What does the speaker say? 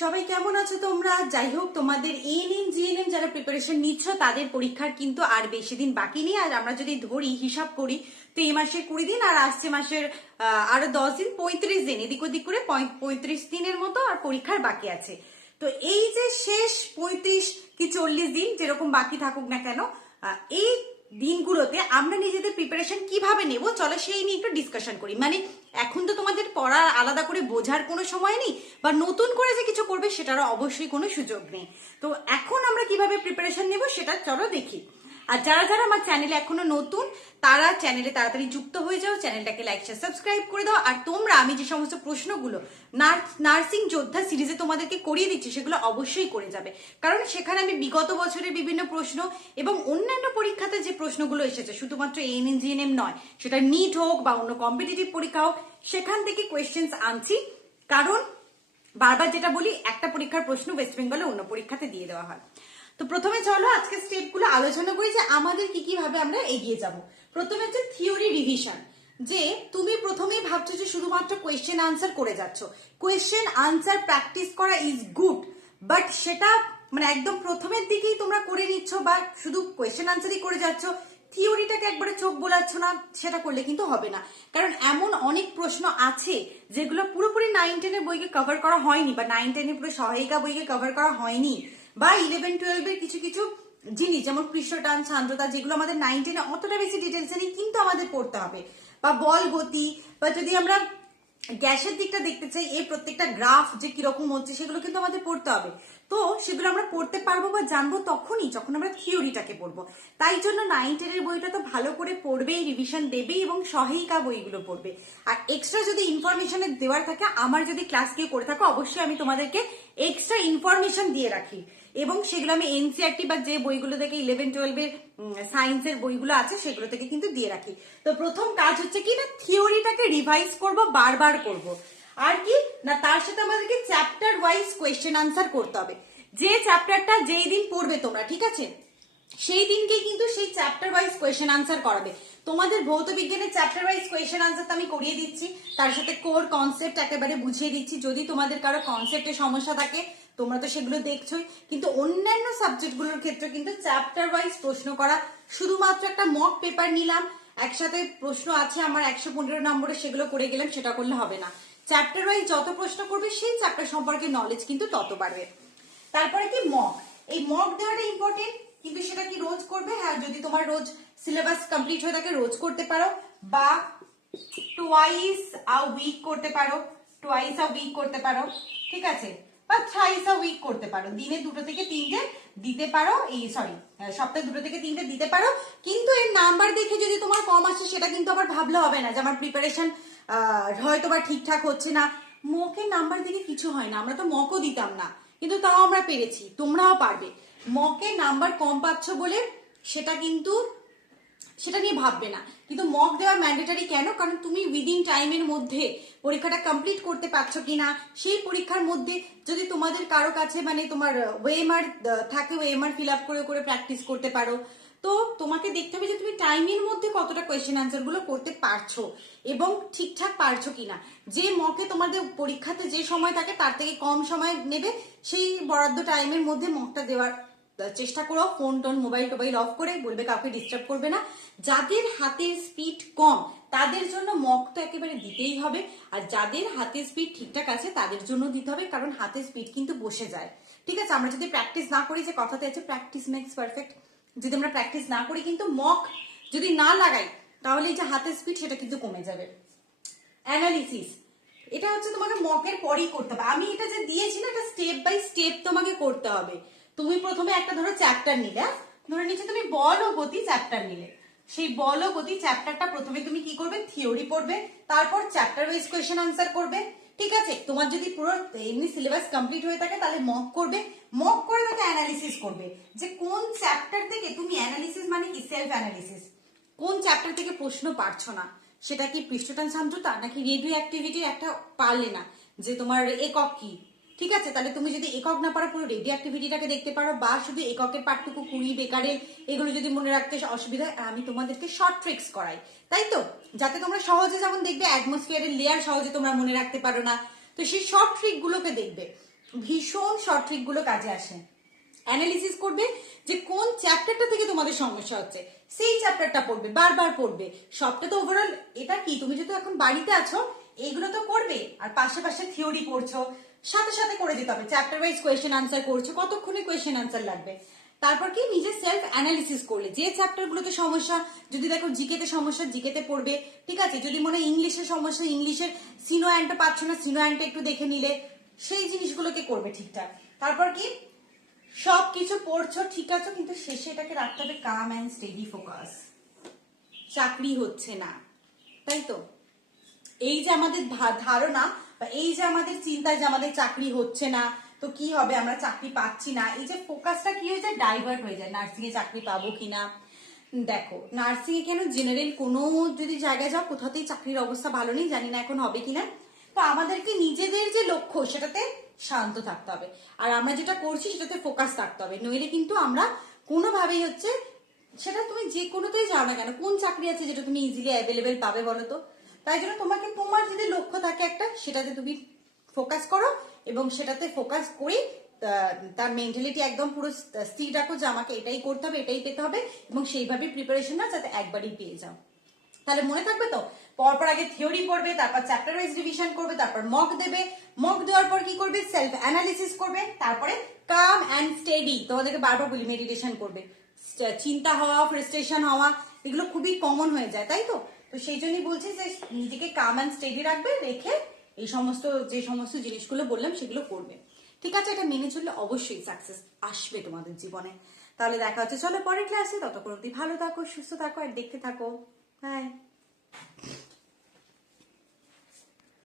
সবাই কেমন আছো তোমরা? যাই হোক, তোমাদের এএনএম জিএনএম যারা প্রিপারেশন নিচ্ছ তাদের পরীক্ষার কিন্তু আর বেশি দিন বাকি নেই। আর আমরা যদি ধরি হিসাব করি তো এই মাসের 20 দিন আর আসছে মাসের আরো 10 দিন, 35 দিন, এদিক ওদিক করে 35 দিনের মতো আর পরীক্ষার বাকি আছে। তো এই যে শেষ 35 কি 40 দিন যেরকম বাকি থাকুক না কেন, এই দিনগুলোতে আমরা নিজেদের প্রিপারেশন কিভাবে নেব, চলো সেই নিয়ে একটু ডিসকাশন করি। মানে এখন তো তোমাদের পড়া আলাদা করে বোঝার কোনো সময় নেই, বা নতুন করে যে কিছু করবে সেটারও অবশ্যই কোনো সুযোগ নেই। তো এখন আমরা কিভাবে প্রিপারেশন নেব সেটা চলো দেখি। আর যারা যারা আমার চ্যানেলে এখনো নতুন তারা চ্যানেলে তাড়াতাড়ি যুক্ত হয়ে যাও, চ্যানেলটাকে লাইক শেয়ার সাবস্ক্রাইব করে দাও। আর তোমরা আমি যে সমস্ত প্রশ্নগুলো নার্সিং যোদ্ধা সিরিজে তোমাদেরকে করিয়ে দিচ্ছি সেগুলো অবশ্যই করে যাবে, কারণ সেখানে আমি বিগত বছরের বিভিন্ন প্রশ্ন এবং অন্যান্য পরীক্ষাতে যে প্রশ্নগুলো এসেছে, শুধুমাত্র এএনএম জিএনএম নয়, সেটা নিট হোক বা অন্য কম্পিটিটিভ পরীক্ষা হোক, সেখান থেকে কোয়েশ্চেন্স আনছি। কারণ বারবার যেটা বলি, একটা পরীক্ষার প্রশ্ন ওয়েস্ট বেঙ্গলে অন্য পরীক্ষাতে দিয়ে দেওয়া হয়। তো প্রথমে চলো আজকে স্টেপগুলো আলোচনা করি যে আমাদের কি কি ভাবে আমরা এগিয়ে যাব। প্রথমে হচ্ছে থিওরি রিভিশন। যে তুমি প্রথমেই ভাবছো যে শুধুমাত্র কোয়েশ্চেন আনসার করে যাচ্ছ। কোয়েশ্চেন আনসার প্র্যাকটিস করা ইজ গুড, বাট সেটা মানে একদম প্রথমের দিকেই তোমরা করে নিচ্ছ বা শুধু কোয়েশ্চেন আনসারই করে যাচ্ছ, থিওরিটাকে একবারে চোখ বোলাচ্ছ না, সেটা করলে কিন্তু হবে না। কারণ এমন অনেক প্রশ্ন আছে যেগুলো পুরোপুরি 9-10 বইকে কভার করা হয়নি, বা 9-10 পুরো সহায়িকা বইকে কভার করা হয়নি, বা 11-12 কিছু কিছু জিনিস যেমন পৃষ্ঠটান, সান্দ্রতা, যেগুলো আমাদের 9-10 অতটা বেশি ডিটেলসে নেই কিন্তু আমাদের পড়তে হবে। বা বল গতি, বা যদি আমরা গ্যাসের দিকটা দেখতে চাই, এই প্রত্যেকটা গ্রাফ যে কিরকম হচ্ছে সেগুলো কিন্তু আমাদের পড়তে হবে। তো সেগুলো আমরা পড়তে পারবো বা জানবো তখনই যখন আমরা থিওরিটাকে পড়বো। তাই জন্য 9-10 বইটা তো ভালো করে পড়বেই, রিভিশন দেবেই এবং সহায়িকা বইগুলো পড়বে। আর এক্সট্রা যদি ইনফরমেশনের দেওয়ার থাকে, আমার যদি ক্লাস কেউ করে থাকো, অবশ্যই আমি তোমাদেরকে এক্সট্রা ইনফরমেশন দিয়ে রাখি, এবং সেগুলো আমি এনসিআরটি বা যে বইগুলো থেকে 11-12 সায়েন্সের বইগুলো আছে সেগুলো থেকে কিন্তু দিয়ে রাখি। তো প্রথম কাজ হচ্ছে কি না, থিওরিটাকে রিভাইজ করব, বারবার করব। আর কি না, তার সাথে আমাদেরকে চ্যাপ্টার ওয়াইজ কোয়েশ্চেন আনসার করতে হবে। যে চ্যাপ্টারটা যেই দিন পড়বে তোমরা, ঠিক আছে, সেই দিনকে কিন্তু সেই চ্যাপ্টার ওয়াইজ কোয়েশ্চেন আনসার করাবে। তোমাদের ভৌত বিজ্ঞানের চ্যাপ্টার ওয়াইজ কোয়েশ্চেন আনসার তো আমি করিয়ে দিচ্ছি, তার সাথে কোর কনসেপ্ট একেবারে বুঝিয়ে দিচ্ছি। যদি তোমাদের কারো কনসেপ্টে সমস্যা থাকে তোমরা তো সেগুলো দেখছোই, কিন্তু অন্যান্য সাবজেক্টগুলোর ক্ষেত্রে কিন্তু চ্যাপ্টার ওয়াইজ প্রশ্ন করা। শুধুমাত্র একটা মক পেপার নিলাম, একসাথে প্রশ্ন আছে আমার 115 নম্বরে, সেগুলো করে গেলাম, সেটা করলে হবে না। চ্যাপ্টার ওয়াইজ যত প্রশ্ন করবে সেই চ্যাপ্টার সম্পর্কে নলেজ কিন্তু তত বাড়বে। তারপরে কি মক, এই মক দেওয়াটা ইম্পর্টেন্ট, কিন্তু সেটা কি রোজ করবে? হ্যাঁ, যদি তোমার রোজ সিলেবাস কমপ্লিট হয়ে থাকে রোজ করতে পারো, বা টুয়াইস আ উইক করতে পারো, টুয়াইস আ উইক করতে পারো, ঠিক আছে, বা থ্রাইস আ উইক করতে পারো। দিনে 2 থেকে 3টে দিতে পারো, এই সরি সপ্তাহে 2 থেকে 3টে দিতে পারো। কিন্তু এর নাম্বার দেখে যদি তোমার কম আসে সেটা কিন্তু আবার ভাবলে হবে না যে আমার প্রিপারেশন হয়তো বা ঠিকঠাক হচ্ছে না। মকের নাম্বার দেখে কিছু হয় না, আমরা তো মকও দিতাম না কিন্তু তাও আমরা পেরেছি, তোমরাও পারবে। মকে নাম্বার কম পাচ্ছ বলে সেটা কিন্তু সেটা নিয়ে ভাববে না, কিন্তু মক দেওয়া ম্যান্ডেটারি কেন? কারণ তুমি উইদিন টাইমের মধ্যে পরীক্ষাটা কমপ্লিট করতে পারছো কিনা, সেই পরীক্ষার মধ্যে যদি তোমাদের কারো কাছে মানে তোমার ওএমআর থাকে, ওএমআর ফিল আপ করে করে প্র্যাকটিস করতে পারো। তো তোমাকে দেখতে হবে যে তুমি টাইমের মধ্যে কতটা কোয়েশ্চেন আনসার গুলো করতে পারছো এবং ঠিকঠাক পারছো কিনা। যে মকে তোমাদের পরীক্ষাতে যে সময় থাকে তার থেকে কম সময় নেবে, সেই বরাদ্দ টাইমের মধ্যে মকটা দেওয়ার চেষ্টা করো। ফোন টোন মোবাইল টোবাইল অফ করে বলবে, কাউকে ডিস্টার্ব করবে না। যাদের হাতের স্পিড কম তাদের জন্য মক তো একেবারে দিতেই হবে, আর যাদের হাতের স্পিড ঠিকঠাক আছে তাদের জন্য দিতে হবে, কারণ হাতের স্পিড কিন্তু বসে যায়, ঠিক আছে। আমরা যদি প্র্যাকটিস না করি, যে কথাতে আছে প্র্যাকটিস মেক্স পারফেক্ট, যদি আমরা প্র্যাকটিস না করি কিন্তু মক যদি না লাগাই তাহলে এই যে হাতের স্পিড সেটা কিন্তু কমে যাবে। অ্যানালিসিস, এটা হচ্ছে তোমাকে মকের পরেই করতে হবে। আমি এটা যে দিয়েছি না, এটা স্টেপ বাই স্টেপ তোমাকে করতে হবে। তুমি প্রথমে একটা ধরো চ্যাপ্টার নিলে, ধরে নিচ্ছে তুমি বল ও গতি চ্যাপ্টার নিলে, সেই বল ও গতি চ্যাপ্টারটা প্রথমে তুমি কি করবে, থিওরি পড়বে, তারপর চ্যাপ্টার ওয়াইজ কোয়েশ্চেন আনসার করবে, ঠিক আছে। তোমার যদি পুরো এমনি সিলেবাস কমপ্লিট হয়ে থাকে তাহলে মক করবে, মক করে তাকে অ্যানালিসিস করবে যে কোন চ্যাপ্টার থেকে তুমি, অ্যানালিসিস মানে কি সেলফ অ্যানালিসিস, কোন চ্যাপ্টার থেকে প্রশ্ন পারছো না, সেটা কি পৃষ্ঠটান সান্দ্রতা নাকি রেডিও অ্যাক্টিভিটি একটা পারলে না, যে তোমার একক কি, ঠিক আছে। তাহলে তুমি যদি একক না পারো পুরো রেডিও অ্যাক্টিভিটিটাকে দেখতে পারো, বা শুধু এককের পার্টটুকু, কুড়ি বেকারের, এগুলো যদি মনে রাখতে অসুবিধা হয় আমি তোমাদেরকে শর্ট ট্রিক্স করাই, তাই তো, যাতে তোমরা সহজে, যেমন দেখবে অ্যাটমসফিয়ারের লেয়ার সহজে তোমরা মনে রাখতে পারো না, তো সেই শর্ট ট্রিক গুলোকে দেখবে। ভীষণ শর্ট ট্রিক গুলো কাজে আসে। অ্যানালিসিস করবে যে কোন চ্যাপ্টারটা থেকে তোমাদের সমস্যা হচ্ছে, সেই চ্যাপ্টারটা পড়বে, বারবার পড়বে। সবটা তো ওভারঅল এটা কি, তুমি যেহেতু এখন বাড়িতে আছো এইগুলো তো করবে, আর পাশে পাশে থিওরি পড়ছো, সাথে সাথে করে যেতে হবে। চ্যাপ্টার ওয়াইজ কোয়েশ্চেন আনসার করছো, কতক্ষণে কোয়েশ্চেন আনসার লাগবে। তারপর কি নিজে সেলফ অ্যানালিসিস করলে যে চ্যাপ্টারগুলোতে সমস্যা, যদি দেখো জিকেতে সমস্যা জিকেতে পড়বে, ঠিক আছে। যদি মনে হয় ইংলিশের সমস্যা, ইংলিশের সিনো অ্যান্ডটা পাচ্ছ না, সিনো অ্যান্ডটা একটু দেখে নিলে, সেই জিনিসগুলোকে করবে ঠিকঠাক। তারপর কি সবকিছু পড়ছো ঠিক আছে, কিন্তু শেষে এটাকে রাখতে হবে কাম অ্যান্ড স্টেডি ফোকাস। চাকরি হচ্ছে না, তাই তো? এই যে আমাদের ধারণা বা এই যে আমাদের চিন্তা যে আমাদের চাকরি হচ্ছে না, তো কি হবে, আমরা চাকরি পাচ্ছি না, এই যে ফোকাসটা কি হয়ে যায়, ডাইভার্ট হয়ে যায়। নার্সিং এ চাকরি পাবো কিনা, দেখো নার্সিং এ কেন, জেনারেল কোনো যদি জায়গায় যাও কোথাতেই চাকরির অবস্থা ভালো নেই, জানি না এখন হবে কিনা। তো আমাদেরকে নিজেদের যে লক্ষ্য সেটাতে শান্ত থাকতে হবে, আর আমরা যেটা করছি সেটাতে ফোকাস থাকতে হবে। নইলে কিন্তু আমরা কোনোভাবেই হচ্ছে, সেটা তুমি যে কোনোতেই যাও না কেন, কোন চাকরি আছে যেটা তুমি ইজিলি অ্যাভেলেবেল পাবে বলো তো? তাই জন্য তোমাকে তোমার যদি লক্ষ্য থাকে একটা, সেটাতে তুমি ফোকাস করো, এবং সেটাতে ফোকাস করে তার মেন্টালিটি একদম পুরো স্থির রাখো যে আমাকে এটাই করতে হবে, এটাই পেতে হবে, এবং সেইভাবে প্রিপারেশন না যাতে একবারই পেয়ে যাও। তাহলে মনে থাকবে তো? পরপর আগে থিওরি পড়বে, তারপর চ্যাপ্টার ওয়াইজ রিভিশন করবে, তারপর মক দেবে, মক দেওয়ার পর কি করবে, সেলফ অ্যানালিসিস করবে, তারপরে কাম অ্যান্ড স্টেডি, তোমাদেরকে বারবার বলি মেডিটেশন করবে। চিন্তা হওয়া, ফ্রাস্ট্রেশন হওয়া, এগুলো খুবই কমন হয়ে যায়, তাই তো? তো সেই জন্যই বলছি যে নিজেকে কাম অ্যান্ড স্টেডি রাখবে, রেখে এই সমস্ত যে সমস্ত জিনিসগুলো বললাম সেগুলো করবে। ঠিক আছে, এটা মেনে চললে অবশ্যই সাকসেস আসবে তোমাদের জীবনে। তাহলে দেখা হচ্ছে চলো পরের ক্লাসে, ততক্ষণ অবধি ভালো থাকো, সুস্থ থাকো, আর দেখতে থাকো। বাই।